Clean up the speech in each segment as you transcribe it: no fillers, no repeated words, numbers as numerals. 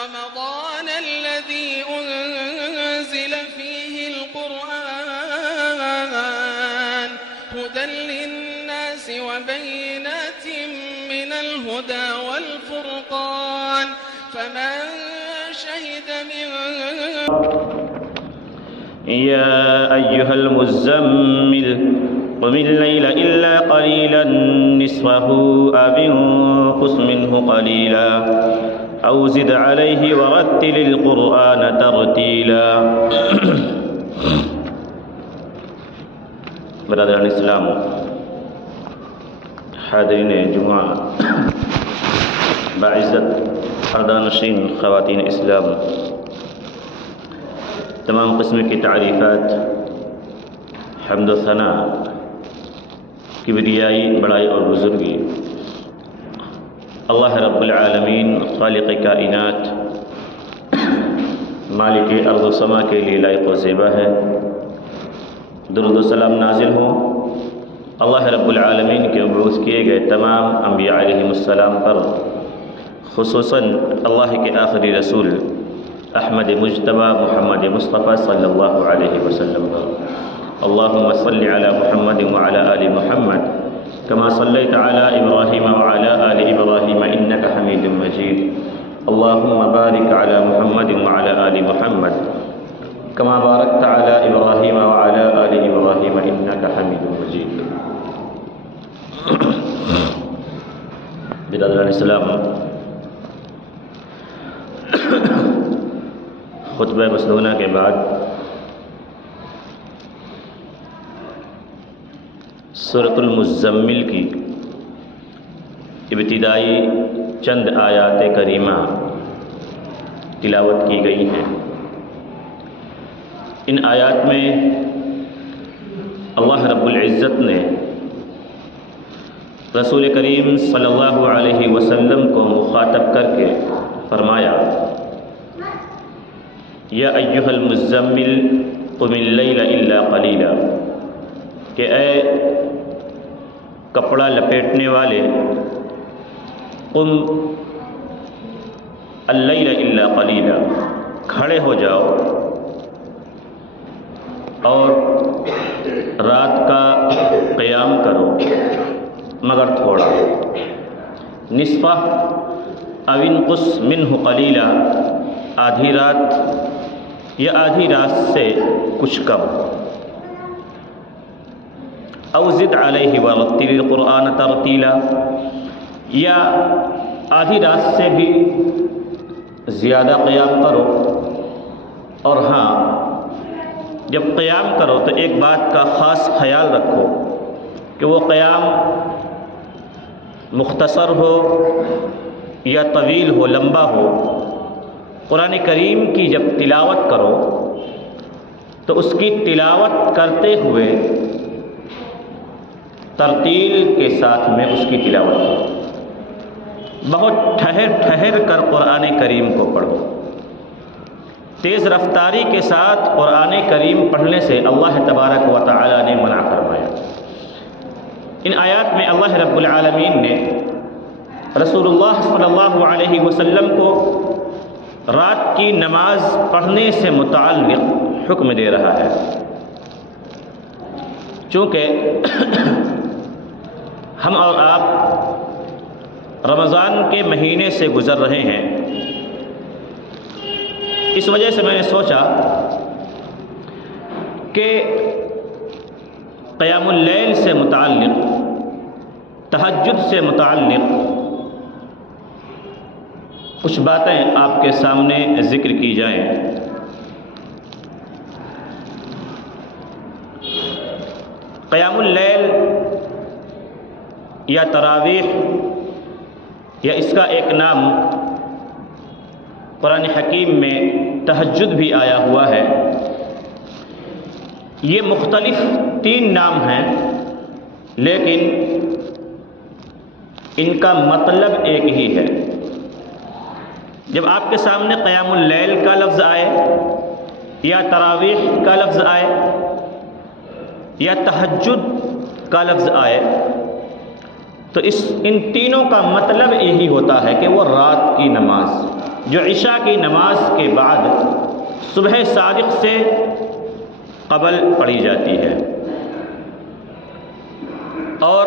رمضان الذي أنزل فيه القرآن هدى للناس وبينات من الهدى والفرقان فمن شهد يا أيها المزمل قم الليل إلا قليلا نصفه أو انقص منه قليلا أو زد عليه ورتل القرآن ترتيلا. برادران اسلام، حاضرین جمعہ، باعزت پردہ-نشین خواتین اسلام، تمام قسم کی تعریفات، حمد و ثنا، کبریائی، بڑائی اور بزرگی اللہ رب العالمین خالق کائنات مالک ارض و سما کے لیے لائق و زیبا ہے۔ درود و سلام نازل ہوں اللہ رب العالمین کے مبعوث کیے گئے تمام انبیاء علیہم السلام پر، خصوصاً اللہ کے آخری رسول احمد مجتبی محمد مصطفیٰ صلی اللہ علیہ وسلم پر۔ اللہم صلی علی محمد وعلی آل محمد كما صليت على إبراهيم وعلى آل إبراهيم إنك حميد مجيد. اللهم بارك على محمد وعلى آل محمد كما باركت على إبراهيم وعلى آل إبراهيم إنك حميد مجيد. برادران اسلام، خطبہ مسنونہ کے بعد سورۃ المزمل کی ابتدائی چند آیات کریمہ تلاوت کی گئی ہیں۔ ان آیات میں اللہ رب العزت نے رسول کریم صلی اللہ علیہ وسلم کو مخاطب کر کے فرمایا، یا ایھا المزمل قم اللیل الا قلیلا، کہ اے کپڑا لپیٹنے والے، قم اللیل الا قلیلا، کھڑے ہو جاؤ اور رات کا قیام کرو مگر تھوڑا، نصفہ او انقص منہ قلیلا، آدھی رات یا آدھی رات سے کچھ کم، او زد علیہ ورتل القرآن ترتیلا، یا آدھی رات سے بھی زیادہ قیام کرو، اور ہاں جب قیام کرو تو ایک بات کا خاص خیال رکھو کہ وہ قیام مختصر ہو یا طویل ہو، لمبا ہو۔ قرآن کریم کی جب تلاوت کرو تو اس کی تلاوت کرتے ہوئے ترتیل کے ساتھ میں اس کی تلاوت کرو، بہت ٹھہر ٹھہر کر قرآن کریم کو پڑھو۔ تیز رفتاری کے ساتھ قرآن کریم پڑھنے سے اللہ تبارک و تعالی نے منع فرمایا۔ ان آیات میں اللہ رب العالمین نے رسول اللہ صلی اللہ علیہ وسلم کو رات کی نماز پڑھنے سے متعلق حکم دے رہا ہے، چونکہ ہم اور آپ رمضان کے مہینے سے گزر رہے ہیں۔ اس وجہ سے میں نے سوچا کہ قیام اللیل سے متعلق، تہجد سے متعلق کچھ باتیں آپ کے سامنے ذکر کی جائیں۔ قیام اللیل یا تراویح یا اس کا ایک نام قرآن حکیم میں تہجد بھی آیا ہوا ہے۔ یہ مختلف 3 نام ہیں، لیکن ان کا مطلب ایک ہی ہے۔ جب آپ کے سامنے قیام اللیل کا لفظ آئے یا تراویح کا لفظ آئے یا تہجد کا لفظ آئے تو ان تینوں کا مطلب یہی ہوتا ہے کہ وہ رات کی نماز، جو عشاء کی نماز کے بعد صبح صادق سے قبل پڑھی جاتی ہے، اور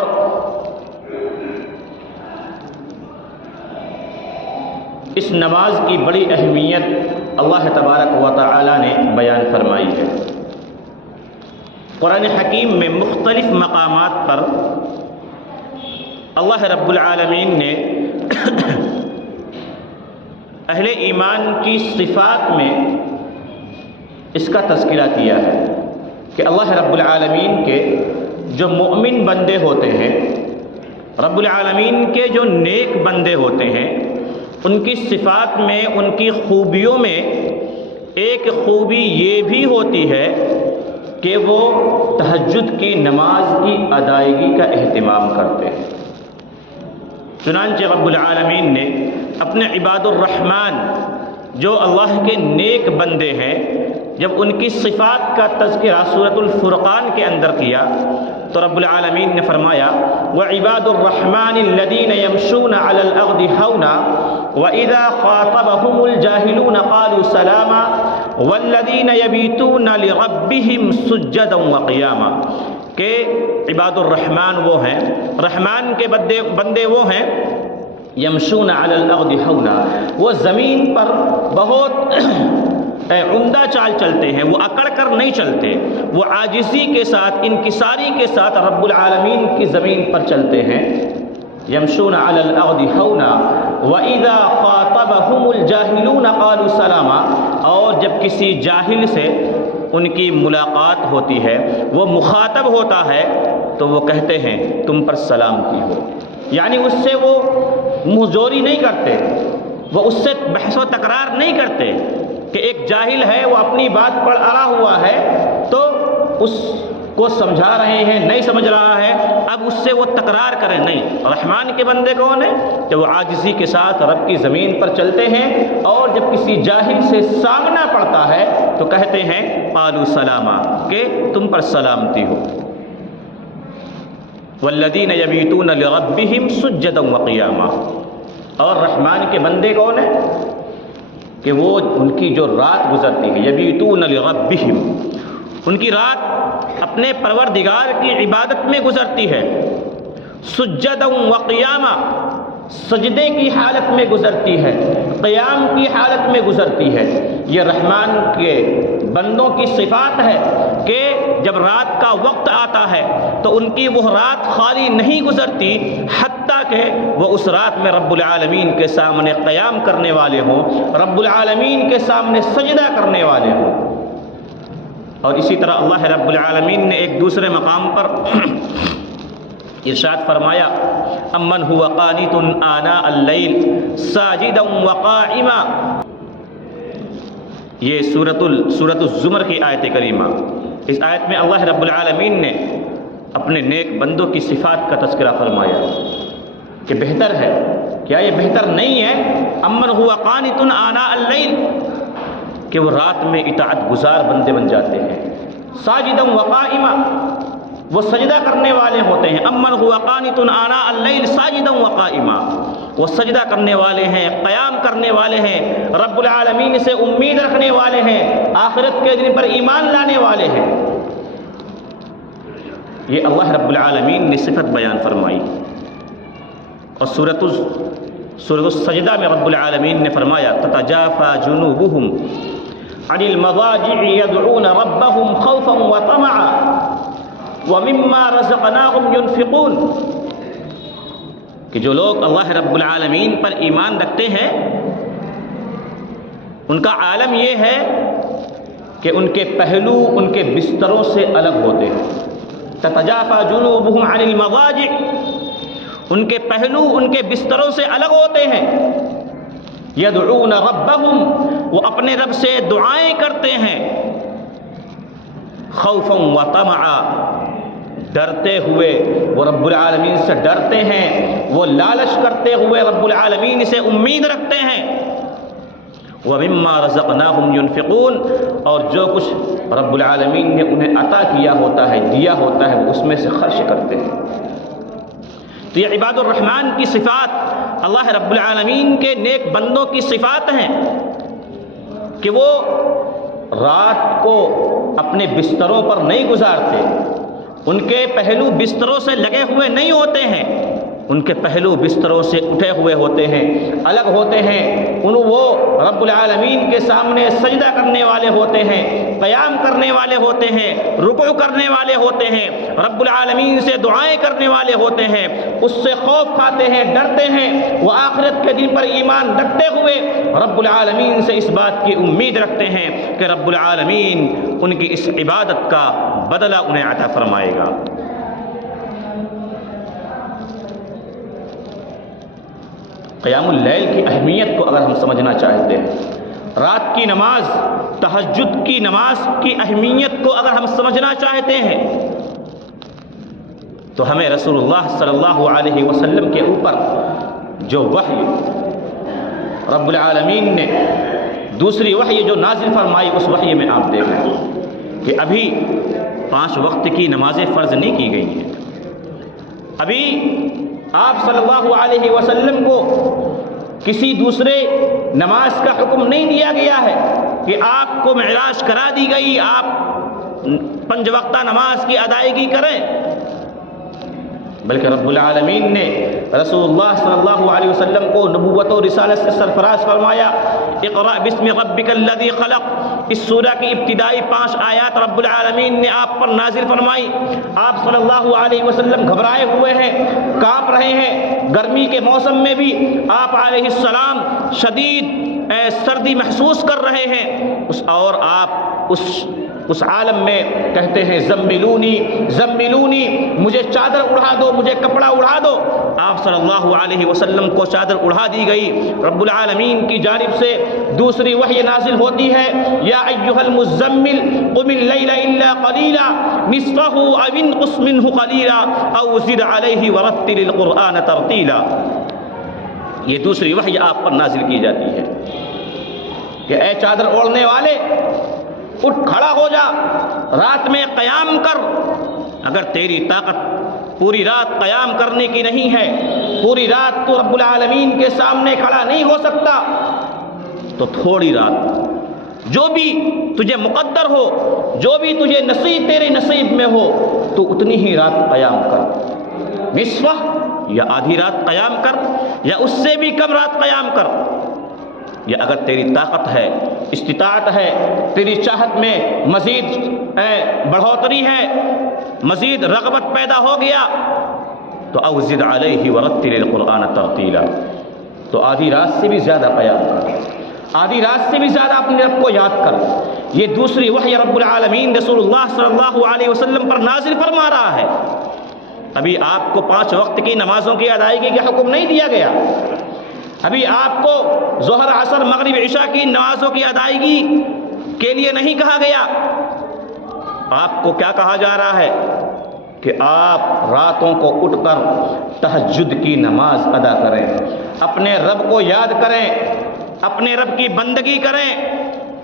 اس نماز کی بڑی اہمیت اللہ تبارک و تعالی نے بیان فرمائی ہے۔ قرآن حکیم میں مختلف مقامات پر اللہ رب العالمین نے اہل ایمان کی صفات میں اس کا تذکرہ کیا ہے کہ اللہ رب العالمین کے جو مؤمن بندے ہوتے ہیں، رب العالمین کے جو نیک بندے ہوتے ہیں، ان کی صفات میں، ان کی خوبیوں میں ایک خوبی یہ بھی ہوتی ہے کہ وہ تہجد کی نماز کی ادائیگی کا اہتمام کرتے ہیں۔ چنانچہ رب العالمین نے اپنے عباد الرحمن جو اللہ کے نیک بندے ہیں، جب ان کی صفات کا تذکرہ سورۃ الفرقان کے اندر کیا تو رب العالمین نے فرمایا وَعِبَادُ الرَّحْمَنِ الَّذِينَ يَمْشُونَ عَلَى الْأَرْضِ هَوْنًا وَإِذَا خَاطَبَهُمُ الْجَاهِلُونَ قَالُوا سَلَامًا وَالَّذِينَ يَبِيتُونَ لِرَبِّهِمْ سُجَّدًا وَقِيَامًا، کہ عباد الرحمن وہ ہیں، رحمان کے بندے وہ ہیں، یمشون علی الارض ہونا، وہ زمین پر بہت عمدہ چال چلتے ہیں، وہ اکڑ کر نہیں چلتے، وہ عاجزی کے ساتھ، انکساری کے ساتھ رب العالمین کی زمین پر چلتے ہیں۔ یمشون علی الارض ہونا واذا خاطبهم الجاہلون قالوا سلاما، اور جب کسی جاہل سے ان کی ملاقات ہوتی ہے، وہ مخاطب ہوتا ہے تو وہ کہتے ہیں تم پر سلامتی ہو، یعنی اس سے وہ منہ جوری نہیں کرتے، وہ اس سے بحث و تکرار نہیں کرتے کہ ایک جاہل ہے وہ اپنی بات پر اڑا ہوا ہے تو اس کو سمجھا رہے ہیں، نہیں سمجھ رہا ہے، اب اس سے وہ تکرار کریں، نہیں۔ رحمان کے بندے کون ہیں؟ کہ وہ عاجزی کے ساتھ رب کی زمین پر چلتے ہیں، اور جب کسی جاہل سے سامنا پڑتا ہے تو کہتے ہیں قالوا سلاما، کہ تم پر سلامتی ہو۔ والذین یبیتون لربہم سجدا وقیاما، اور رحمان کے بندے کون ہیں؟ کہ وہ ان کی جو رات گزرتی ہے، یبیتون لربہم، ان کی رات اپنے پروردگار کی عبادت میں گزرتی ہے، سجدا وقیاما، سجدے کی حالت میں گزرتی ہے، قیام کی حالت میں گزرتی ہے۔ یہ رحمان کے بندوں کی صفات ہے کہ جب رات کا وقت آتا ہے تو ان کی وہ رات خالی نہیں گزرتی حتیٰ کہ وہ اس رات میں رب العالمین کے سامنے قیام کرنے والے ہوں، رب العالمین کے سامنے سجدہ کرنے والے ہوں۔ اور اسی طرح اللہ رب العالمین نے ایک دوسرے مقام پر ارشاد فرمایا امن هو قانت آناء اللیل ساجدا وقائما، یہ سورۃ الزمر کی آیت کریمہ۔ اس آیت میں اللہ رب العالمین نے اپنے نیک بندوں کی صفات کا تذکرہ فرمایا کہ بہتر ہے، کیا یہ بہتر نہیں ہے امن هو قانت آناء اللیل، کہ وہ رات میں اطاعت گزار بندے بن جاتے ہیں، ساجدا وقائما، وہ سجدہ کرنے والے ہوتے ہیں، امن هو قانت آناء اللیل ساجدا وقائما، وہ سجدہ کرنے والے ہیں، قیام کرنے والے ہیں، رب العالمین سے امید رکھنے والے ہیں، آخرت کے دن پر ایمان لانے والے ہیں۔ یہ اللہ رب العالمین نے صفت بیان فرمائی۔ اور سورۃ السجدہ میں رب العالمین نے فرمایا تتجافى جنوبهم عن المضاجع يدعون ربهم خوفا وطمعا ومما رزقناهم ينفقون، کہ جو لوگ اللہ رب العالمین پر ایمان رکھتے ہیں ان کا عالم یہ ہے کہ ان کے پہلو ان کے بستروں سے الگ ہوتے ہیں۔ تتجافى جنوبهم عن المضاجع، ان کے پہلو ان کے بستروں سے الگ ہوتے ہیں۔ یدعون ربهم، وہ اپنے رب سے دعائیں کرتے ہیں، خوفا وطمعا، ڈرتے ہوئے، وہ رب العالمین سے ڈرتے ہیں، وہ لالچ کرتے ہوئے رب العالمین سے امید رکھتے ہیں۔ وَمِمَّا رَزَقْنَاهُمْ يُنْفِقُونَ، اور جو کچھ رب العالمین نے انہیں عطا کیا ہوتا ہے، دیا ہوتا ہے، وہ اس میں سے خرچ کرتے ہیں۔ تو یہ عباد الرحمن کی صفات اللہ رب العالمین کے نیک بندوں کی صفات ہیں کہ وہ رات کو اپنے بستروں پر نہیں گزارتے، ان کے پہلو بستروں سے لگے ہوئے نہیں ہوتے ہیں، ان کے پہلو بستروں سے اٹھے ہوئے ہوتے ہیں، الگ ہوتے ہیں، وہ رب العالمین کے سامنے سجدہ کرنے والے ہوتے ہیں، قیام کرنے والے ہوتے ہیں، رکوع کرنے والے ہوتے ہیں، رب العالمین سے دعائیں کرنے والے ہوتے ہیں، اس سے خوف کھاتے ہیں، ڈرتے ہیں، وہ آخرت کے دن پر ایمان رکھتے ہوئے رب العالمین سے اس بات کی امید رکھتے ہیں کہ رب العالمین ان کی اس عبادت کا بدلہ انہیں عطا فرمائے گا۔ قیام اللیل کی اہمیت کو اگر ہم سمجھنا چاہتے ہیں، رات کی نماز، تہجد کی نماز کی اہمیت کو اگر ہم سمجھنا چاہتے ہیں تو ہمیں رسول اللہ صلی اللہ علیہ وسلم کے اوپر جو وحی رب العالمین نے دوسری وحی جو نازل فرمائی، اس وحی میں آپ دیکھیں کہ ابھی 5 وقت کی نمازیں فرض نہیں کی گئی ہیں، ابھی آپ صلی اللہ علیہ وسلم کو کسی دوسرے نماز کا حکم نہیں دیا گیا ہے کہ آپ کو معراج کرا دی گئی، آپ 5 وقتہ نماز کی ادائیگی کریں، بلکہ رب العالمین نے رسول اللہ صلی اللہ علیہ وسلم کو نبوت و رسالت سے سرفراز فرمایا۔ اقرأ بسم ربک الذی خلق، اس سورہ کی ابتدائی 5 آیات رب العالمین نے آپ پر نازل فرمائی۔ آپ صلی اللہ علیہ وسلم گھبرائے ہوئے ہیں، کانپ رہے ہیں، گرمی کے موسم میں بھی آپ علیہ السلام شدید سردی محسوس کر رہے ہیں، اور آپ اس عالم میں کہتے ہیں زملونی زملونی، مجھے چادر اڑا دو، مجھے کپڑا اڑا دو۔ آپ صلی اللہ علیہ وسلم کو چادر اڑا دی گئی۔ رب العالمین کی جانب سے دوسری وحی نازل ہوتی ہے، یا ایھا المزمل قم اللیل الا قلیلا نصفہ او انقص منہ قلیلا او زد علیہ ورتل القرآن ترتیلا۔ یہ دوسری وحی آپ پر نازل کی جاتی ہے کہ اے چادر اوڑھنے والے، اٹھ کھڑا ہو جا، رات میں قیام کر۔ اگر تیری طاقت پوری رات قیام کرنے کی نہیں ہے، پوری رات تو رب العالمین کے سامنے کھڑا نہیں ہو سکتا، تو تھوڑی رات جو بھی تجھے مقدر ہو، جو بھی تجھے نصیب تیرے نصیب میں ہو، تو اتنی ہی رات قیام کر، نصفہ یا آدھی رات قیام کر، یا اس سے بھی کم رات قیام کر۔ یا اگر تیری طاقت ہے، استطاعت ہے، تیری چاہت میں مزید بڑھوتری ہے، مزید رغبت پیدا ہو گیا، تو او زد علیہ ورتل القرآن ترتیلا، تو آدھی رات سے بھی زیادہ قیام کر، آدھی رات سے بھی زیادہ اپنے رب کو یاد کر۔ یہ دوسری وحی رب العالمین رسول اللہ صلی اللہ علیہ وسلم پر نازل فرما رہا ہے۔ ابھی آپ کو 5 وقت کی نمازوں کی ادائیگی کا حکم نہیں دیا گیا، ابھی آپ کو ظہر عصر مغرب عشاء کی نمازوں کی ادائیگی کے لیے نہیں کہا گیا۔ آپ کو کیا کہا جا رہا ہے کہ آپ راتوں کو اٹھ کر تہجد کی نماز ادا کریں، اپنے رب کو یاد کریں، اپنے رب کی بندگی کریں۔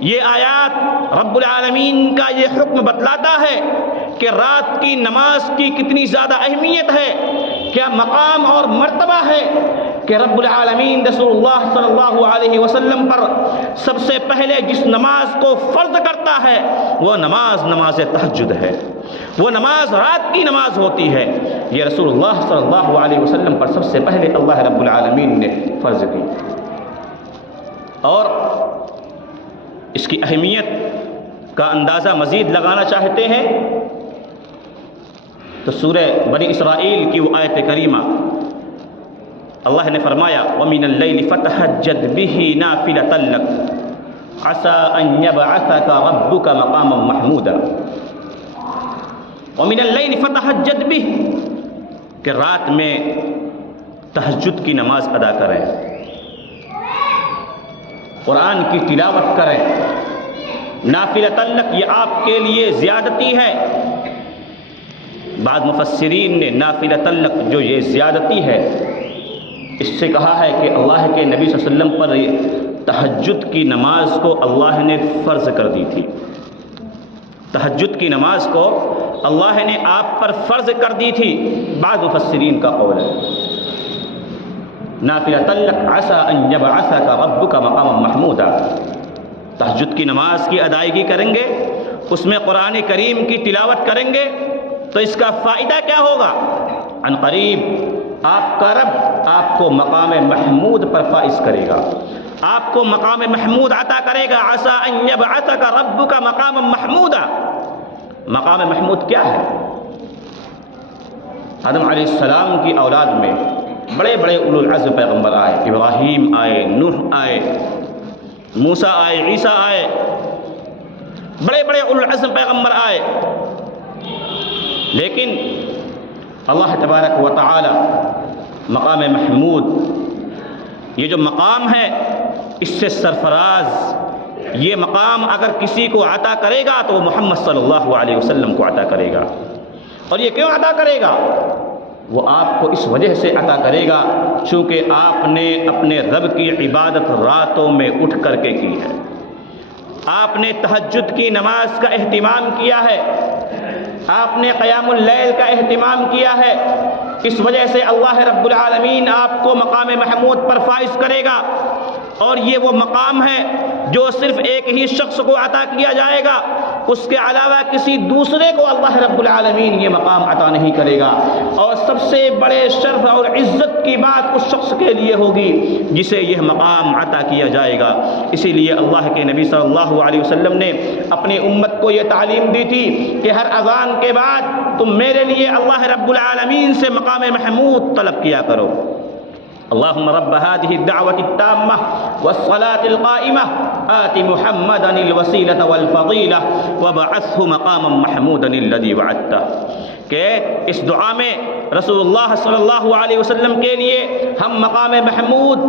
یہ آیات رب العالمین کا یہ حکم بتلاتا ہے کہ رات کی نماز کی کتنی زیادہ اہمیت ہے، کیا مقام اور مرتبہ ہے کہ رب العالمین رسول اللہ صلی اللہ علیہ وسلم پر سب سے پہلے جس نماز کو فرض کرتا ہے وہ نماز تہجد ہے، وہ نماز رات کی نماز ہوتی ہے۔ یہ رسول اللہ صلی اللہ علیہ وسلم پر سب سے پہلے اللہ رب العالمین نے فرض کی۔ اور اس کی اہمیت کا اندازہ مزید لگانا چاہتے ہیں تو سورہ بنی اسرائیل کی وہ آیت کریمہ، اللہ نے فرمایا وَمِنَ اللَّيْلِ فَتَہَجَّدْ بِهِ نَافِلَةً لَكَ عَسَىٰ أَن يَبْعَثَكَ رَبُّكَ مَقَامًا مَحْمُودًا۔ وَمِنَ اللَّيْلِ فَتَہَجَّدْ بِهِ، کہ رات میں تہجد کی نماز ادا کریں، قرآن کی تلاوت کریں۔ نافلۃ لک، یہ آپ کے لیے زیادتی ہے۔ بعض مفسرین نے نافلۃ لک جو یہ زیادتی ہے اس سے کہا ہے کہ اللہ کے نبی صلی اللہ علیہ وسلم پر تہجد کی نماز کو اللہ نے فرض کر دی تھی، تہجد کی نماز کو اللہ نے آپ پر فرض کر دی تھی، بعض مفسرین کا قول ہے۔ نافلۃ لک عسى ان يبعثك ربك مقاما محمودا. تہجد کی نماز کی ادائیگی کریں گے، اس میں قرآن کریم کی تلاوت کریں گے تو اس کا فائدہ کیا ہوگا؟ عن قریب آپ کا رب آپ کو مقام محمود پر فائز کرے گا، آپ کو مقام محمود عطا کرے گا. عسى ان يبعثك ربك مقاما محمودا. مقام محمود کیا ہے؟ آدم علیہ السلام کی اولاد میں بڑے بڑے اولو العزم پیغمبر آئے، ابراہیم آئے، نوح آئے، موسیٰ آئے، عیسیٰ آئے، بڑے بڑے اولو العزم پیغمبر آئے. لیکن اللہ تبارک و تعالی مقام محمود، یہ جو مقام ہے اس سے سرفراز، یہ مقام اگر کسی کو عطا کرے گا تو وہ محمد صلی اللہ علیہ وسلم کو عطا کرے گا. اور یہ کیوں عطا کرے گا؟ وہ آپ کو اس وجہ سے عطا کرے گا چونکہ آپ نے اپنے رب کی عبادت راتوں میں اٹھ کر کے کی ہے، آپ نے تہجد کی نماز کا اہتمام کیا ہے، آپ نے قیام اللیل کا اہتمام کیا ہے. اس وجہ سے اللہ رب العالمین آپ کو مقام محمود پر فائز کرے گا. اور یہ وہ مقام ہے جو صرف ایک ہی شخص کو عطا کیا جائے گا، اس کے علاوہ کسی دوسرے کو اللہ رب العالمین یہ مقام عطا نہیں کرے گا. اور سب سے بڑے شرف اور عزت کی بات اس شخص کے لیے ہوگی جسے یہ مقام عطا کیا جائے گا. اسی لیے اللہ کے نبی صلی اللہ علیہ وسلم نے اپنی امت کو یہ تعلیم دی تھی کہ ہر اذان کے بعد تم میرے لیے اللہ رب العالمین سے مقام محمود طلب کیا کرو. اللهم رب هذه الدعوة التامة والصلاة القائمة آت محمدا الوسيلة والفضيلة وبعثه مقاما محمودا الذي وعدته. کہ اس دعا میں رسول اللہ صلی اللہ علیہ وسلم کے لیے ہم مقام محمود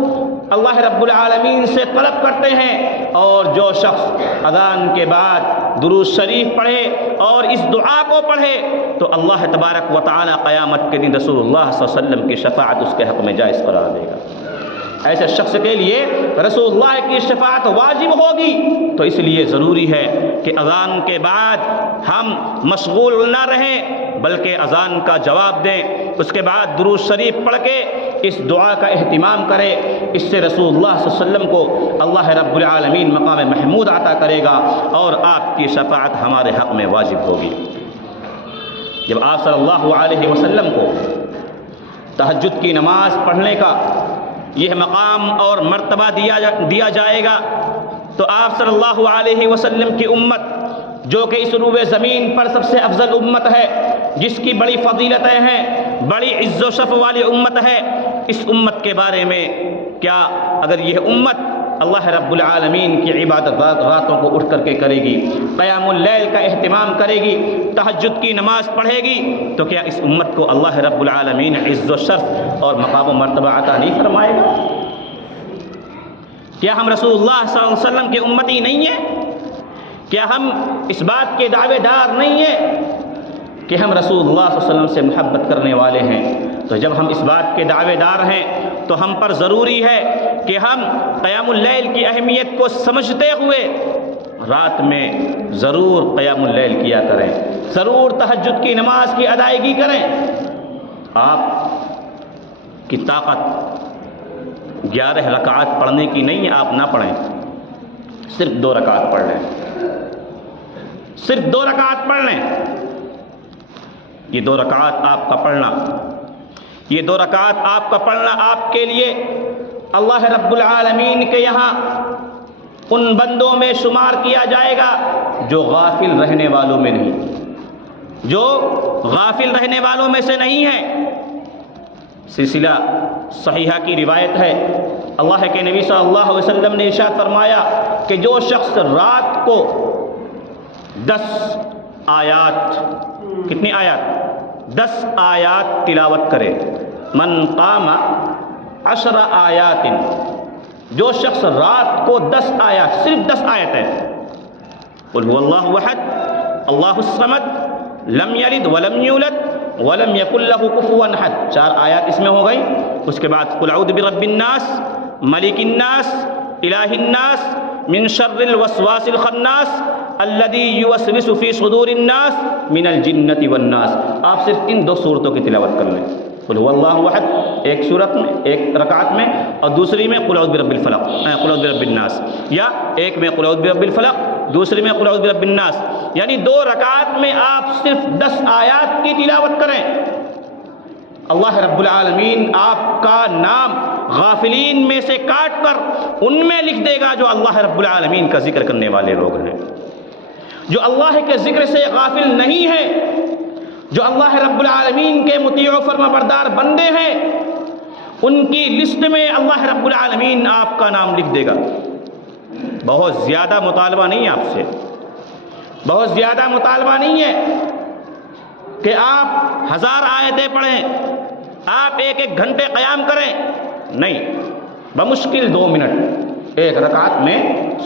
اللہ رب العالمین سے طلب کرتے ہیں. اور جو شخص اذان کے بعد درود شریف پڑھے اور اس دعا کو پڑھے تو اللہ تبارک و تعالی قیامت کے دن رسول اللہ صلی اللہ علیہ وسلم کی شفاعت اس کے حق میں جائز قرار دے گا. ایسے شخص کے لیے رسول اللہ کی شفاعت واجب ہوگی. تو اس لیے ضروری ہے کہ اذان کے بعد ہم مشغول نہ رہیں بلکہ اذان کا جواب دیں، اس کے بعد درود شریف پڑھ کے اس دعا کا اہتمام کریں. اس سے رسول اللہ صلی اللہ علیہ وسلم کو اللہ رب العالمین مقام محمود عطا کرے گا اور آپ کی شفاعت ہمارے حق میں واجب ہوگی. جب آپ صلی اللہ علیہ وسلم کو تہجد کی نماز پڑھنے کا یہ مقام اور مرتبہ دیا جائے گا تو آپ صلی اللہ علیہ وسلم کی امت جو کہ اس روئے زمین پر سب سے افضل امت ہے، جس کی بڑی فضیلتیں ہیں، بڑی عز و شرف والی امت ہے، اس امت کے بارے میں کیا اگر یہ امت اللہ رب العالمین کی عبادت راتوں کو اٹھ کر کے کرے گی، قیام اللیل کا اہتمام کرے گی، تہجد کی نماز پڑھے گی تو کیا اس امت کو اللہ رب العالمین عز و شرف اور مقام و مرتبہ عطا نہیں فرمائے گا؟ کیا ہم رسول اللہ صلی اللہ علیہ وسلم کے امتی نہیں ہیں؟ کیا ہم اس بات کے دعوے دار نہیں ہیں کہ ہم رسول اللہ صلی اللہ علیہ وسلم سے محبت کرنے والے ہیں؟ تو جب ہم اس بات کے دعوے دار ہیں تو ہم پر ضروری ہے کہ ہم قیام اللیل کی اہمیت کو سمجھتے ہوئے رات میں ضرور قیام اللیل کیا کریں، ضرور تہجد کی نماز کی ادائیگی کریں. آپ کی طاقت 11 رکعات پڑھنے کی نہیں ہے، آپ نہ پڑھیں، صرف 2 رکعات پڑھ لیں، صرف 2 رکعات پڑھ لیں. یہ 2 رکعات آپ کا پڑھنا، یہ 2 رکعات آپ کا پڑھنا آپ کے لیے اللہ رب العالمین کے یہاں ان بندوں میں شمار کیا جائے گا جو غافل رہنے والوں میں نہیں، جو غافل رہنے والوں میں سے نہیں ہے. سلسلہ صحیحہ کی روایت ہے، اللہ کے نبی صلی اللہ علیہ وسلم نے ارشاد فرمایا کہ جو شخص رات کو 10 آیات، کتنی آیات؟ 10 آیات تلاوت کرے، من قام 10 آیات، جو شخص رات کو 10 آیات، صرف 10 آیت ہے، قل هو اللہ احد اللہ الصمد لم یلد ولم یولد ولم یکن له کفوا احد، 4 آیات اس میں ہو گئی. اس کے بعد قل اعوذ برب الناس ملک الناس الہ الناس من شر الوسواس الخناس الذي يوسوس في صدور الناس من الجنة والناس. آپ صرف ان 2 سورتوں کی تلاوت کر لیں. قل هو اللہ احد ایک صورت میں، ایک رکعت میں، اور دوسری میں قل اعوذ برب الفلق، قل اعوذ برب الناس، یا ایک میں قل اعوذ برب الفلق، دوسری میں قل اعوذ برب الناس، یعنی 2 رکعت میں آپ صرف 10 آیات کی تلاوت کریں، اللہ رب العالمین آپ کا نام غافلین میں سے کاٹ کر ان میں لکھ دے گا جو اللہ رب العالمین کا ذکر کرنے والے لوگ ہیں، جو اللہ کے ذکر سے غافل نہیں ہیں، جو اللہ رب العالمین کے مطیع و فرما بردار بندے ہیں، ان کی لسٹ میں اللہ رب العالمین آپ کا نام لکھ دے گا۔ بہت زیادہ مطالبہ نہیں ہے آپ سے، بہت زیادہ مطالبہ نہیں ہے کہ آپ 1000 آیتیں پڑھیں، آپ ایک گھنٹے قیام کریں، نہیں، بمشکل 2 منٹ ایک رکعت میں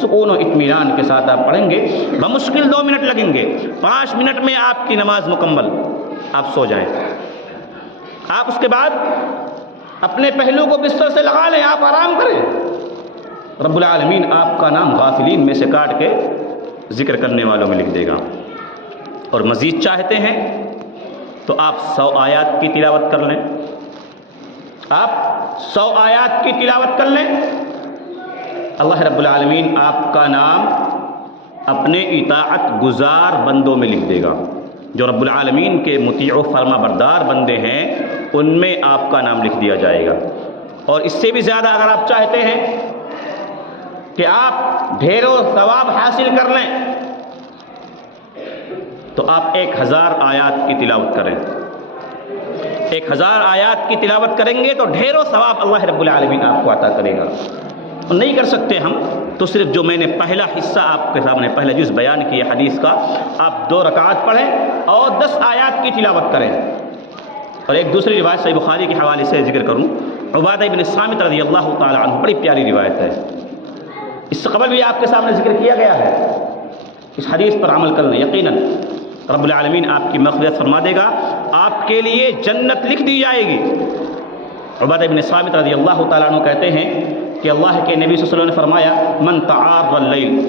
سکون و اطمینان کے ساتھ آپ پڑھیں گے، بمشکل 2 منٹ لگیں گے، 5 منٹ میں آپ کی نماز مکمل، آپ سو جائیں۔ آپ اس کے بعد اپنے پہلو کو بستر سے لگا لیں، آپ آرام کریں، رب العالمین آپ کا نام غافلین میں سے کاٹ کے ذکر کرنے والوں میں لکھ دے گا۔ اور مزید چاہتے ہیں تو آپ 100 آیات کی تلاوت کر لیں، آپ 100 آیات کی تلاوت کر لیں، اللہ رب العالمین آپ کا نام اپنے اطاعت گزار بندوں میں لکھ دے گا، جو رب العالمین کے مطیع و فرما بردار بندے ہیں ان میں آپ کا نام لکھ دیا جائے گا۔ اور اس سے بھی زیادہ اگر آپ چاہتے ہیں کہ آپ ڈھیروں ثواب حاصل کر لیں تو آپ 1000 آیات کی تلاوت کریں، 1000 آیات کی تلاوت کریں گے تو ڈھیروں ثواب اللہ رب العالمین آپ کو عطا کرے گا۔ نہیں کر سکتے ہم تو صرف جو میں نے پہلا حصہ آپ کے سامنے پہلا جز بیان کیا حدیث کا، آپ 2 رکعات پڑھیں اور 10 آیات کی تلاوت کریں۔ اور ایک دوسری روایت صحیح بخاری کے حوالے سے ذکر کروں، عبادہ بن صامت رضی اللہ تعالی عنہ، بڑی پیاری روایت ہے، اس سے قبل بھی آپ کے سامنے ذکر کیا گیا ہے، اس حدیث پر عمل کرنا یقیناً رب العالمین آپ کی مغفرت فرما دے گا، آپ کے لیے جنت لکھ دی جائے گی۔ عبادہ بن صامت رضی اللہ تعالیٰ عنہ کہتے ہیں کہ اللہ کے نبی صلی اللہ علیہ وسلم نے فرمایا من تعار اللیل،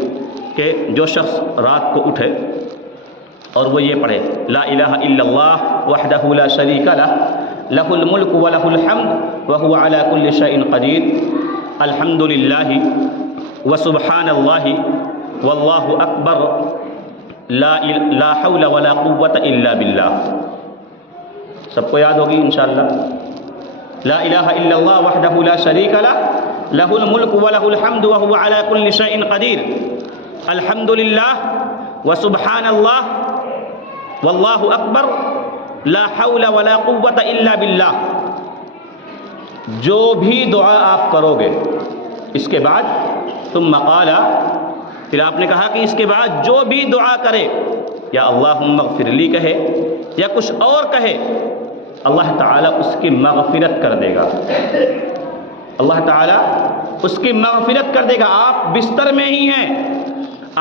کہ جو شخص رات کو اٹھے اور وہ یہ پڑھے لا الہ الا اللہ وحدہ لا شریک لہ لہ الملک ولہ الحمد وہو علی کل شیء قدیر الحمد للہ وسبحان اللہ واللہ اکبر لا حول ولا قوة الا باللہ۔ سب کو یاد ہوگی انشاءاللہ، لا الہ الا اللہ وحدہ لا شریک لہ لہ الملک ولہ الحمد وہو علی کل شیء قدیر الحمد للہ وسبحان اللہ واللہ اکبر لا حول ولا قوة الا باللہ۔ جو بھی دعا آپ کرو گے اس کے بعد ثم قال، پھر آپ نے کہا کہ اس کے بعد جو بھی دعا کرے، یا اللہم اغفر لی کہے یا کچھ اور کہے، اللہ تعالیٰ اس کی مغفرت کر دے گا، اللہ تعالیٰ اس کی مغفرت کر دے گا۔ آپ بستر میں ہی ہیں،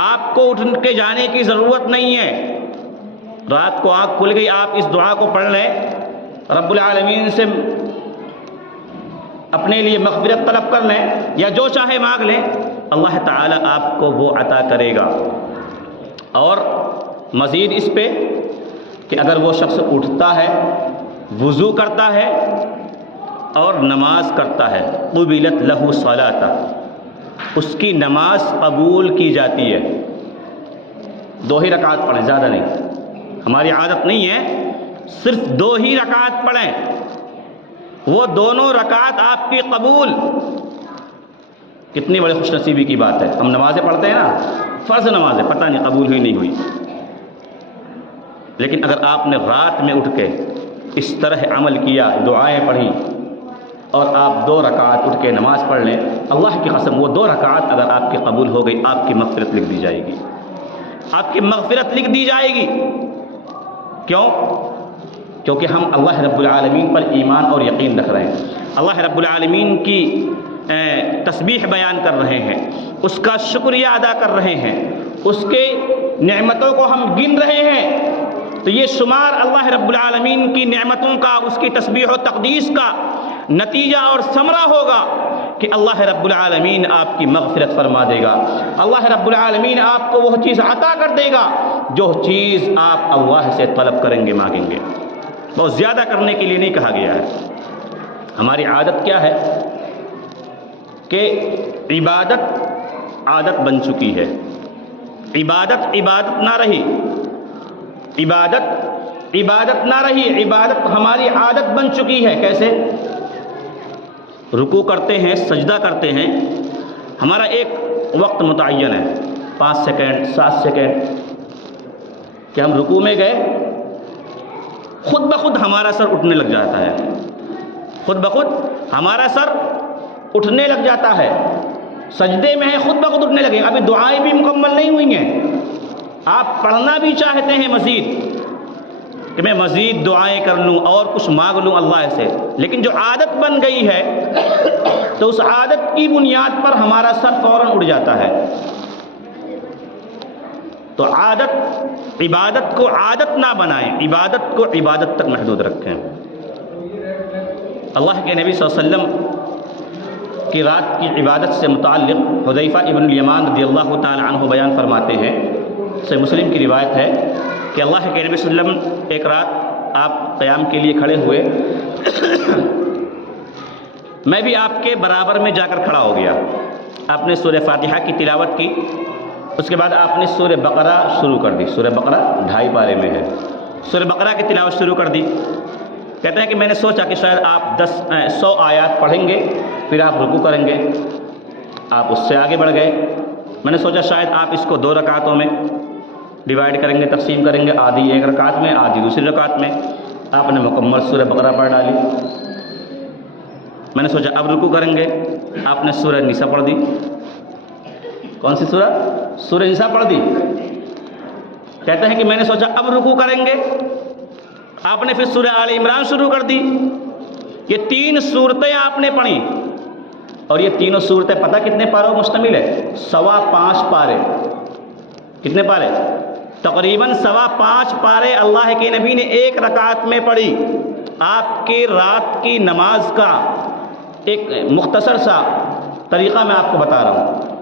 آپ کو اٹھ کے جانے کی ضرورت نہیں ہے، رات کو آنکھ کھل گئی، آپ اس دعا کو پڑھ لیں، رب العالمین سے اپنے لیے مغفرت طلب کر لیں یا جو چاہے مانگ لیں، اللہ تعالیٰ آپ کو وہ عطا کرے گا۔ اور مزید اس پہ کہ اگر وہ شخص اٹھتا ہے، وضو کرتا ہے اور نماز کرتا ہے، قبلت لہ صلاۃ، اس کی نماز قبول کی جاتی ہے۔ 2 ہی رکعت پڑھیں، زیادہ نہیں، ہماری عادت نہیں ہے صرف 2 ہی رکعت پڑھیں، وہ دونوں رکعت آپ کی قبول۔ کتنی بڑی خوش نصیبی کی بات ہے، ہم نمازیں پڑھتے ہیں نا، فرض نمازیں، پتہ نہیں قبول ہوئی نہیں ہوئی، لیکن اگر آپ نے رات میں اٹھ کے اس طرح عمل کیا، دعائیں پڑھیں اور آپ 2 رکعت اٹھ کے نماز پڑھ لیں، اللہ کی قسم وہ 2 رکعت اگر آپ کی قبول ہو گئی، آپ کی مغفرت لکھ دی جائے گی، آپ کی مغفرت لکھ دی جائے گی۔ کیوں؟ کیونکہ ہم اللہ رب العالمین پر ایمان اور یقین رکھ رہے ہیں، اللہ رب العالمین کی تسبیح بیان کر رہے ہیں، اس کا شکریہ ادا کر رہے ہیں، اس کے نعمتوں کو ہم گن رہے ہیں، تو یہ شمار اللہ رب العالمین کی نعمتوں کا، اس کی تسبیح و تقدیس کا نتیجہ اور ثمرہ ہوگا کہ اللہ رب العالمین آپ کی مغفرت فرما دے گا، اللہ رب العالمین آپ کو وہ چیز عطا کر دے گا جو چیز آپ اللہ سے طلب کریں گے، مانگیں گے۔ بہت زیادہ کرنے کے لیے نہیں کہا گیا ہے۔ ہماری عادت کیا ہے کہ عبادت عادت بن چکی ہے، عبادت نہ رہی، عبادت نہ رہی، عبادت ہماری عادت بن چکی ہے۔ کیسے؟ رکوع کرتے ہیں، سجدہ کرتے ہیں، ہمارا ایک وقت متعین ہے، 5 سیکنڈ 7 سیکنڈ کہ ہم رکوع میں گئے، خود بخود ہمارا سر اٹھنے لگ جاتا ہے، خود بخود ہمارا سر اٹھنے لگ جاتا ہے، سجدے میں ہے خود بخود اٹھنے لگے، ابھی دعائیں بھی مکمل نہیں ہوئی ہیں، آپ پڑھنا بھی چاہتے ہیں مزید کہ میں مزید دعائیں کر لوں اور کچھ مانگ لوں اللہ سے، لیکن جو عادت بن گئی ہے تو اس عادت کی بنیاد پر ہمارا سر فوراً اٹھ جاتا ہے۔ تو عبادت کو عادت نہ بنائیں، عبادت کو عبادت تک محدود رکھیں۔ اللہ کے نبی صلی اللہ علیہ وسلم کی رات کی عبادت سے متعلق حذیفہ ابن الیمان رضی اللہ تعالی عنہ بیان فرماتے ہیں، سے مسلم کی روایت ہے کہ اللہ کے نبی صلی اللہ علیہ وسلم ایک رات آپ قیام کے لیے کھڑے ہوئے، میں بھی آپ کے برابر میں جا کر کھڑا ہو گیا، آپ نے سورہ فاتحہ کی تلاوت کی، اس کے بعد آپ نے سورہ بقرہ شروع کر دی، سورہ بقرہ 2.5 پارے میں ہے، سورہ بقرہ کی تلاوت شروع کر دی۔ کہتے ہیں کہ میں نے سوچا کہ شاید آپ 100 آیات پڑھیں گے، پھر آپ رکوع کریں گے، آپ اس سے آگے بڑھ گئے، میں نے سوچا شاید آپ اس کو 2 رکعتوں میں ڈیوائیڈ کریں گے، تقسیم کریں گے، آدھی ایک رکعت میں، آدھی دوسری رکعت میں، آپ نے مکمل سورہ بقرہ پڑھ ڈالی۔ میں نے سوچا اب رکوع کریں گے، آپ نے سورہ نساء پڑھ دی۔ کون سی سورہ؟ سورہ نساء پڑھ دی۔ کہتے ہیں کہ میں نے سوچا اب رکوع کریں گے، آپ نے پھر سورہ آل عمران شروع کر دی۔ یہ 3 صورتیں آپ نے پڑھی، اور یہ تینوں صورتیں پتہ کتنے پاروں پر مشتمل ہے؟ 5.25 پارے۔ کتنے پارے؟ تقریباً 5.25 پارے اللہ کے نبی نے ایک رکعت میں پڑھی۔ آپ کی رات کی نماز کا ایک مختصر سا طریقہ میں آپ کو بتا رہا ہوں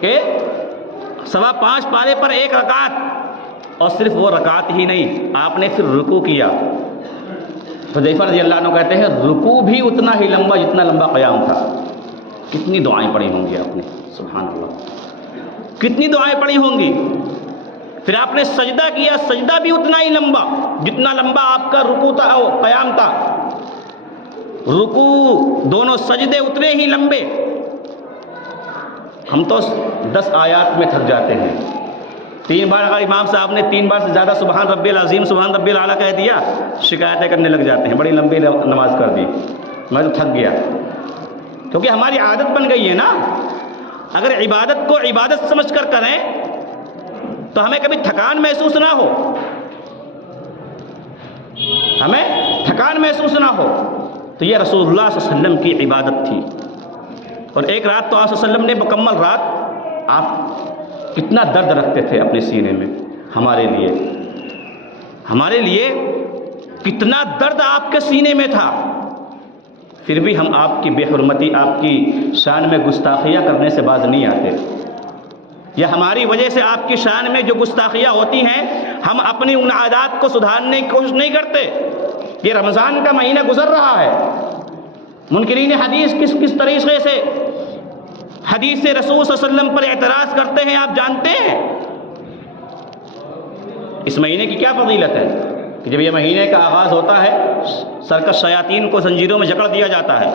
کہ 5.25 پارے پر ایک رکعت، اور صرف وہ رکعت ہی نہیں، آپ نے پھر رکوع کیا۔ حذیفہ رضی اللہ عنہ کہتے ہیں رکوع بھی اتنا ہی لمبا جتنا لمبا قیام تھا۔ کتنی دعائیں پڑھی ہوں گی آپ نے، سبحان اللہ، کتنی دعائیں پڑھی ہوں گی۔ پھر آپ نے سجدہ کیا، سجدہ بھی اتنا ہی لمبا جتنا لمبا آپ کا رکوع تھا، قیام تھا۔ رکوع، دونوں سجدے اتنے ہی لمبے۔ ہم تو 10 آیات میں تھک جاتے ہیں، 3 بار اگر امام صاحب نے 3 بار سے زیادہ سبحان ربی العظیم سبحان ربی الاعلیٰ کہہ دیا، شکایتیں کرنے لگ جاتے ہیں، بڑی لمبی نماز کر دی، میں تو تھک گیا، کیونکہ ہماری عادت بن گئی ہے نا۔ اگر عبادت کو عبادت سمجھ کر کریں تو ہمیں کبھی تھکان محسوس نہ ہو، ہمیں تھکان محسوس نہ ہو۔ تو یہ رسول اللہ صلی اللہ علیہ وسلم کی عبادت تھی۔ اور ایک رات تو آپ صلی اللہ علیہ وسلم نے مکمل رات، آپ کتنا درد رکھتے تھے اپنے سینے میں ہمارے لیے کتنا درد آپ کے سینے میں تھا، پھر بھی ہم آپ کی بے حرمتی، آپ کی شان میں گستاخیاں کرنے سے باز نہیں آتے، یا ہماری وجہ سے آپ کی شان میں جو گستاخیاں ہوتی ہیں ہم اپنی ان عادات کو سدھارنے کی کوشش نہیں کرتے۔ یہ رمضان کا مہینہ گزر رہا ہے، منکرین حدیث کس طریقے سے حدیث رسول صلی اللہ علیہ وسلم پر اعتراض کرتے ہیں آپ جانتے ہیں۔ اس مہینے کی کیا فضیلت ہے کہ جب یہ مہینے کا آغاز ہوتا ہے سرکش شیاطین کو زنجیروں میں جکڑ دیا جاتا ہے،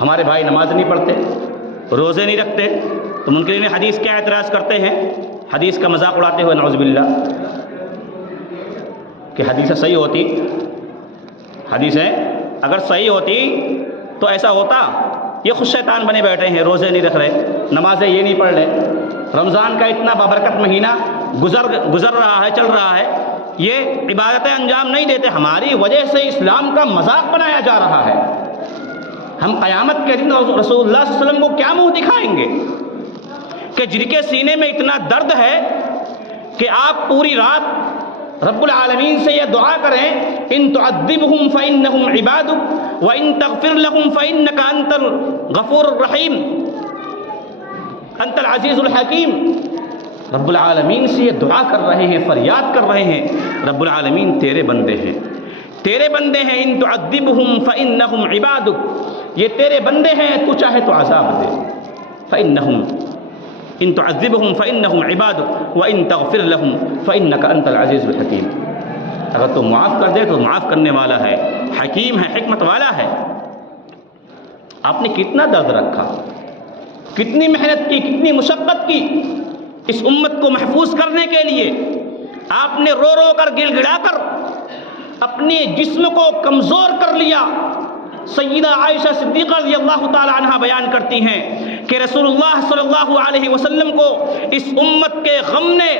ہمارے بھائی نماز نہیں پڑھتے، روزے نہیں رکھتے، تو منکرین حدیث کیا اعتراض کرتے ہیں؟ حدیث کا مذاق اڑاتے ہوئے نعوذ باللہ کہ حدیثیں صحیح ہوتی، حدیثیں اگر صحیح ہوتی تو ایسا ہوتا، یہ خود شیطان بنے بیٹھے ہیں، روزے نہیں رکھ رہے، نمازیں یہ نہیں پڑھ رہے، رمضان کا اتنا بابرکت مہینہ گزر رہا ہے، چل رہا ہے، یہ عبادتیں انجام نہیں دیتے، ہماری وجہ سے اسلام کا مذاق بنایا جا رہا ہے۔ ہم قیامت کے دن رسول اللہ صلی اللہ علیہ وسلم کو کیا منہ دکھائیں گے کہ جن کے سینے میں اتنا درد ہے کہ آپ پوری رات رب العالمین سے یہ دعا کریں، ان تعذبہم فإنہم عبادک وإن تغفر لهم فإنک انت الغفور الرحیم انت العزیز الحکیم۔ رب العالمین سے یہ دعا کر رہے ہیں، فریاد کر رہے ہیں، رب العالمین تیرے بندے ہیں، تیرے بندے ہیں، ان تعذبہم فإنہم عبادک، یہ تیرے بندے ہیں، تو چاہے تو عذاب دے، فإنہم ان تعذبہم فإنہم عبادک وإن تغفر لہم فإنک انت العزیز الحکیم، اگر تو معاف کر دے تو معاف کرنے والا ہے، حکیم ہے، حکمت والا ہے۔ آپ نے کتنا درد رکھا، کتنی محنت کی، کتنی مشقت کی اس امت کو محفوظ کرنے کے لیے، آپ نے رو رو کر گڑ گڑا کر اپنے جسم کو کمزور کر لیا۔ سیدہ عائشہ صدیقہ رضی اللہ تعالی عنہ بیان کرتی ہیں کہ رسول اللہ صلی اللہ علیہ وسلم کو اس امت کے غم نے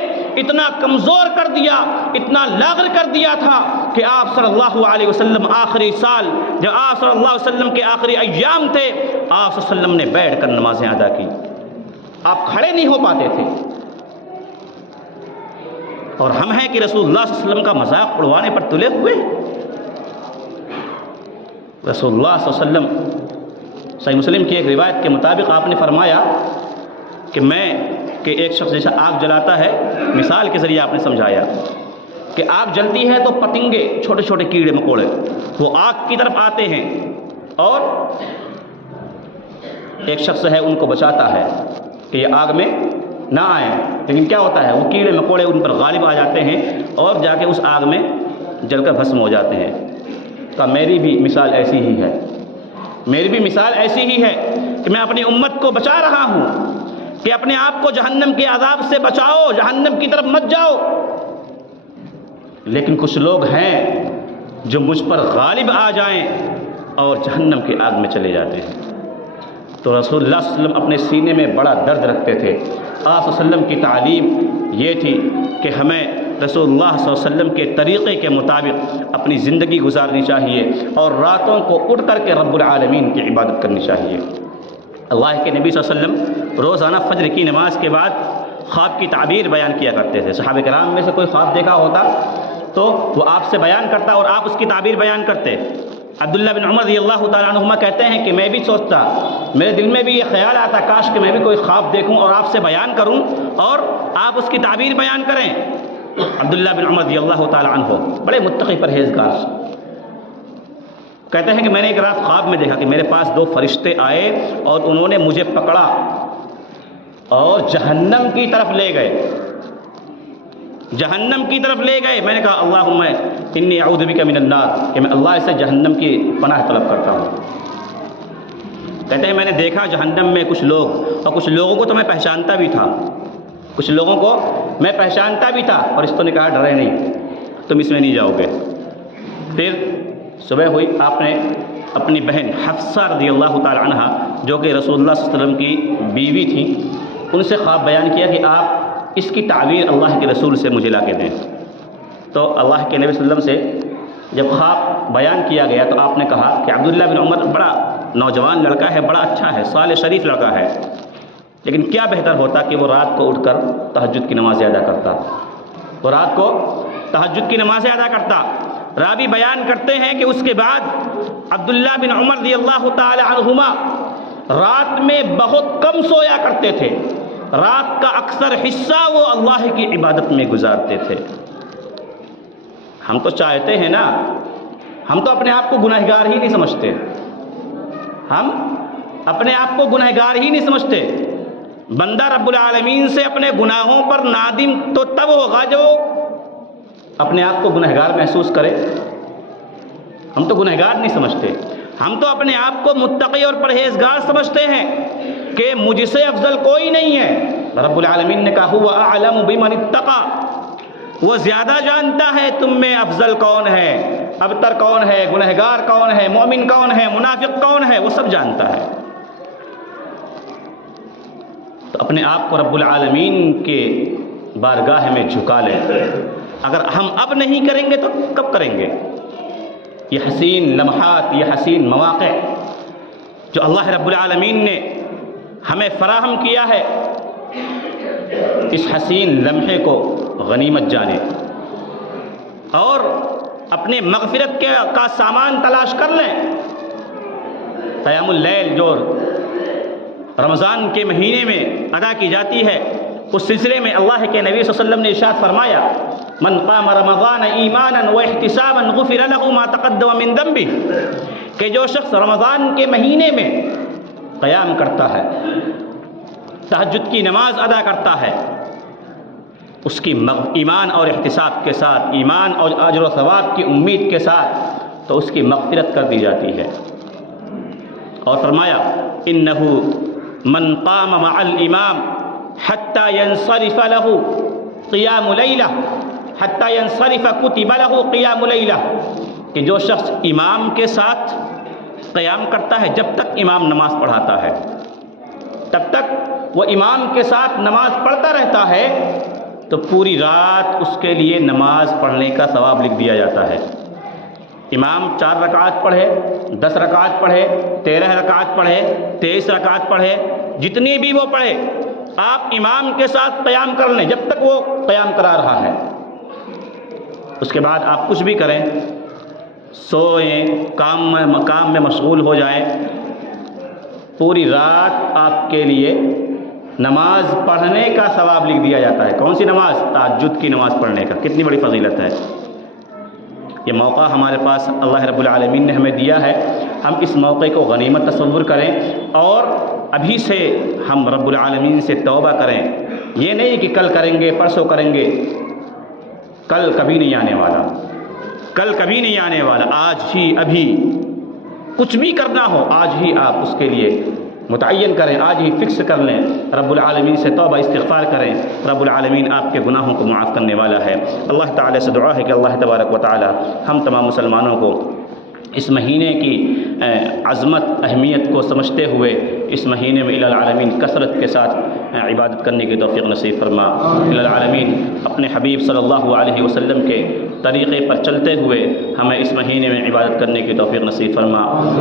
اتنا کمزور کر دیا، اتنا لاغر کر دیا تھا کہ آپ صلی اللہ علیہ وسلم آخری سال جب آپ صلی اللہ علیہ وسلم کے آخری ایام تھے، آپ صلی اللہ علیہ وسلم نے بیٹھ کر نمازیں ادا کی، آپ کھڑے نہیں ہو پاتے تھے۔ اور ہم ہیں کہ رسول اللہ صلی اللہ علیہ وسلم کا مذاق اڑوانے پر تلے ہوئے۔ رسول اللہ صلی اللہ علیہ وسلم صحیح مسلم کی ایک روایت کے مطابق آپ نے فرمایا کہ ایک شخص جیسا آگ جلاتا ہے، مثال کے ذریعے آپ نے سمجھایا کہ آگ جلتی ہے تو پتنگے، چھوٹے چھوٹے کیڑے مکوڑے وہ آگ کی طرف آتے ہیں اور ایک شخص ہے ان کو بچاتا ہے کہ یہ آگ میں نہ آئیں، لیکن کیا ہوتا ہے وہ کیڑے مکوڑے ان پر غالب آ جاتے ہیں اور جا کے اس آگ میں جل کر بھسم ہو جاتے ہیں۔ تو میری بھی مثال ایسی ہی ہے، میری بھی مثال ایسی ہی ہے کہ میں اپنی امت کو بچا رہا ہوں کہ اپنے آپ کو جہنم کے عذاب سے بچاؤ، جہنم کی طرف مت جاؤ، لیکن کچھ لوگ ہیں جو مجھ پر غالب آ جائیں اور جہنم کی آگ میں چلے جاتے ہیں۔ تو رسول اللہ صلی اللہ علیہ وسلم اپنے سینے میں بڑا درد رکھتے تھے۔ آپ صلی اللہ علیہ وسلم کی تعلیم یہ تھی کہ ہمیں رسول اللہ صلی اللہ علیہ وسلم کے طریقے کے مطابق اپنی زندگی گزارنی چاہیے اور راتوں کو اٹھ کر کے رب العالمین کی عبادت کرنی چاہیے۔ اللہ کے نبی صلی اللہ علیہ وسلم روزانہ فجر کی نماز کے بعد خواب کی تعبیر بیان کیا کرتے تھے۔ صحابہ کرام میں سے کوئی خواب دیکھا ہوتا تو وہ آپ سے بیان کرتا اور آپ اس کی تعبیر بیان کرتے۔ عبداللہ بن عمر رضی اللہ تعالیٰ عنہما کہتے ہیں کہ میں بھی سوچتا، میرے دل میں بھی یہ خیال آتا کاش کہ میں بھی کوئی خواب دیکھوں اور آپ سے بیان کروں اور آپ اس کی تعبیر بیان کریں۔ عبداللہ بن عمر رضی اللہ تعالیٰ عنہ بڑے متقی پرہیزگار کہتے ہیں کہ میں نے ایک رات خواب میں دیکھا کہ میرے پاس دو فرشتے آئے اور انہوں نے مجھے پکڑا اور جہنم کی طرف لے گئے، جہنم کی طرف لے گئے۔ میں نے کہا اللہم انی اعوذ بک من النار، کہ میں اللہ سے جہنم کی پناہ طلب کرتا ہوں۔ کہتے ہیں میں نے دیکھا جہنم میں کچھ لوگ، اور کچھ لوگوں کو تو میں پہچانتا بھی تھا، کچھ لوگوں کو میں پہچانتا بھی تھا، فرشتوں نے کہا ڈرے نہیں، تم اس میں نہیں جاؤ گے۔ پھر صبح ہوئی، آپ نے اپنی بہن حفصہ رضی اللہ تعالی عنہ جو کہ رسول اللہ صلی اللہ علیہ وسلم کی بیوی تھی، ان سے خواب بیان کیا کہ آپ اس کی تعبیر اللہ کے رسول سے مجھے لا کے دیں۔ تو اللہ کے نبی صلی اللہ علیہ وسلم سے جب خواب بیان کیا گیا تو آپ نے کہا کہ عبداللہ بن عمر بڑا نوجوان لڑکا ہے، بڑا اچھا ہے، صالح شریف لڑکا ہے، لیکن کیا بہتر ہوتا کہ وہ رات کو اٹھ کر تہجد کی نمازیں ادا کرتا، وہ رات کو تہجد کی نمازیں ادا کرتا۔ راوی بیان کرتے ہیں کہ اس کے بعد عبداللہ بن عمر رضی اللہ تعالی عنہما رات میں بہت کم سویا کرتے تھے، رات کا اکثر حصہ وہ اللہ کی عبادت میں گزارتے تھے۔ ہم تو چاہتے ہیں نا، ہم تو اپنے آپ کو گنہگار ہی نہیں سمجھتے، ہم اپنے آپ کو گنہگار ہی نہیں سمجھتے۔ بندہ رب العالمین سے اپنے گناہوں پر نادم تو تب ہوگا جو اپنے آپ کو گنہگار محسوس کرے۔ ہم تو گنہگار نہیں سمجھتے، ہم تو اپنے آپ کو متقی اور پرہیزگار سمجھتے ہیں کہ مجھ سے افضل کوئی نہیں ہے۔ رب العالمین نے کہا هو اعلم بمن اتقى، وہ زیادہ جانتا ہے تم میں افضل کون ہے، ابتر کون ہے، گنہگار کون ہے، مومن کون ہے، منافق کون ہے، وہ سب جانتا ہے۔ تو اپنے آپ کو رب العالمین کے بارگاہ میں جھکا لیں۔ اگر ہم اب نہیں کریں گے تو کب کریں گے؟ یہ حسین لمحات، یہ حسین مواقع جو اللہ رب العالمین نے ہمیں فراہم کیا ہے، اس حسین لمحے کو غنیمت جانے اور اپنے مغفرت کا سامان تلاش کر لیں۔ قیام اللیل جو رمضان کے مہینے میں ادا کی جاتی ہے، اس سلسلے میں اللہ کے نبی صلی اللہ علیہ وسلم نے ارشاد فرمایا من قام رمضان ایمانا واحتسابا غفر له ما تقدم من ذنبه کہ جو شخص رمضان کے مہینے میں قیام کرتا ہے، تہجد کی نماز ادا کرتا ہے، اس کی ایمان اور احتساب کے ساتھ، ایمان اور اجر و ثواب کی امید کے ساتھ، تو اس کی مغفرت کر دی جاتی ہے۔ اور فرمایا انہ من قام مع الامام حتی ینصرف له قیام لیلہ حتی ینصرف کتب له قیام لیلہ کہ جو شخص امام کے ساتھ قیام کرتا ہے، جب تک امام نماز پڑھاتا ہے تب تک وہ امام کے ساتھ نماز پڑھتا رہتا ہے، تو پوری رات اس کے لیے نماز پڑھنے کا ثواب لکھ دیا جاتا ہے۔ امام 4 رکعات پڑھے، 10 رکعات پڑھے، 13 رکعات پڑھے، 23 رکعات پڑھے، جتنی بھی وہ پڑھے، آپ امام کے ساتھ قیام کر لیں جب تک وہ قیام کرا رہا ہے۔ اس کے بعد آپ کچھ بھی کریں، سوئیں، کام میں مشغول ہو جائیں، پوری رات آپ کے لیے نماز پڑھنے کا ثواب لکھ دیا جاتا ہے۔ کون سی نماز؟ تہجد کی نماز پڑھنے کا۔ کتنی بڑی فضیلت ہے! یہ موقع ہمارے پاس اللہ رب العالمین نے ہمیں دیا ہے، ہم اس موقع کو غنیمت تصور کریں اور ابھی سے ہم رب العالمین سے توبہ کریں۔ یہ نہیں کہ کل کریں گے، پرسوں کریں گے، کل کبھی نہیں آنے والا، کل کبھی نہیں آنے والا۔ آج ہی، ابھی کچھ بھی کرنا ہو، آج ہی آپ اس کے لیے متعین کریں، آج ہی فکس کر لیں، رب العالمین سے توبہ استغفار کریں، رب العالمین آپ کے گناہوں کو معاف کرنے والا ہے۔ اللہ تعالیٰ سے دعا ہے کہ اللہ تبارک و تعالیٰ ہم تمام مسلمانوں کو اس مہینے کی عظمت، اہمیت کو سمجھتے ہوئے اس مہینے میں العالمین کثرت کے ساتھ عبادت کرنے کی توفیق نصیب فرما۔ العالمین اپنے حبیب صلی اللہ علیہ وسلم کے طریقے پر چلتے ہوئے ہمیں اس مہینے میں عبادت کرنے کی توفیق نصیب فرما۔